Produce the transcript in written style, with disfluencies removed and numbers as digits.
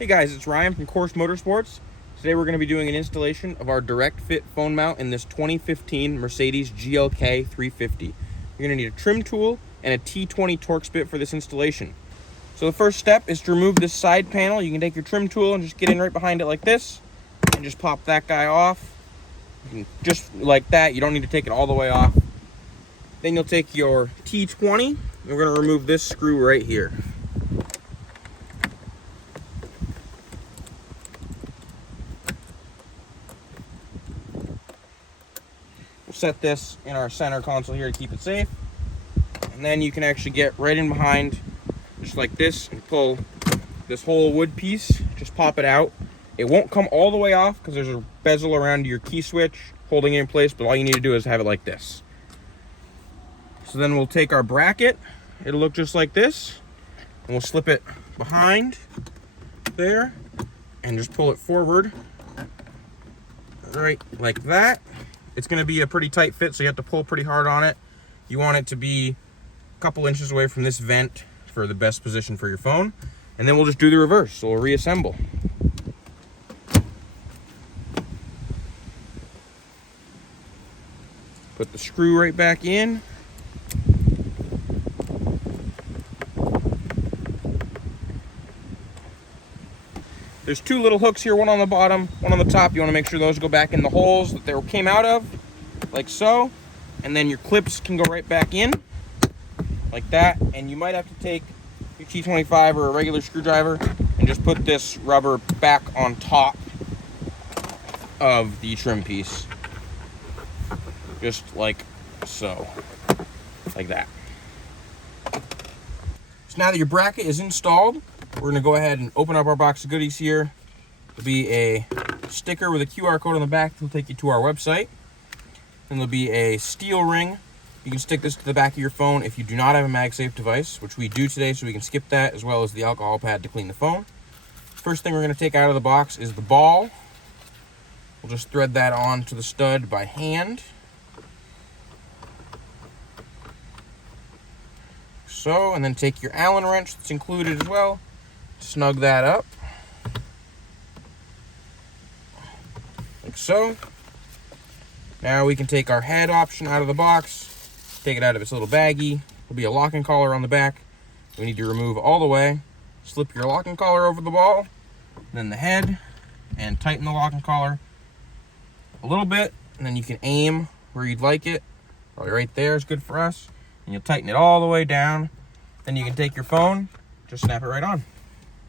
Hey guys, it's Ryan from Course Motorsports. Today we're going to be doing an installation of our direct fit phone mount in this 2015 Mercedes GLK 350. You're going to need a trim tool and a T20 Torx bit for this installation. So the first step is to remove this side panel. You can take your trim tool and just get in right behind it like this and just pop that guy off. Just like that. You don't need to take it all the way off. Then you'll take your T20 and we're going to remove this screw right here. We'll set this in our center console here to keep it safe. And then you can actually get right in behind just like this and pull this whole wood piece. Just pop it out. It won't come all the way off because there's a bezel around your key switch holding it in place, but all you need to do is have it like this. So then we'll take our bracket. It'll look just like this. And we'll slip it behind there and just pull it forward right like that. It's going to be a pretty tight fit, so you have to pull pretty hard on it. You want it to be a couple inches away from this vent for the best position for your phone. And then we'll just do the reverse, so we'll reassemble. Put the screw right back in. There's two little hooks here, one on the bottom, one on the top. You want to make sure those go back in the holes that they came out of, like so. And then your clips can go right back in, like that. And you might have to take your T25 or a regular screwdriver and just put this rubber back on top of the trim piece. Just like so, like that. So now that your bracket is installed, we're gonna go ahead and open up our box of goodies here. There'll be a sticker with a QR code on the back that'll take you to our website. Then there'll be a steel ring. You can stick this to the back of your phone if you do not have a MagSafe device, which we do today, so we can skip that, as well as the alcohol pad to clean the phone. First thing we're gonna take out of the box is the ball. We'll just thread that on to the stud by hand. So, and then take your Allen wrench that's included as well. Snug that up, like so. Now we can take our head option out of the box, take it out of its little baggie. There'll be a locking collar on the back. We need to remove all the way. Slip your locking collar over the ball, then the head, and tighten the locking collar a little bit, and then you can aim where you'd like it. Probably right there is good for us. And you'll tighten it all the way down. Then you can take your phone, just snap it right on.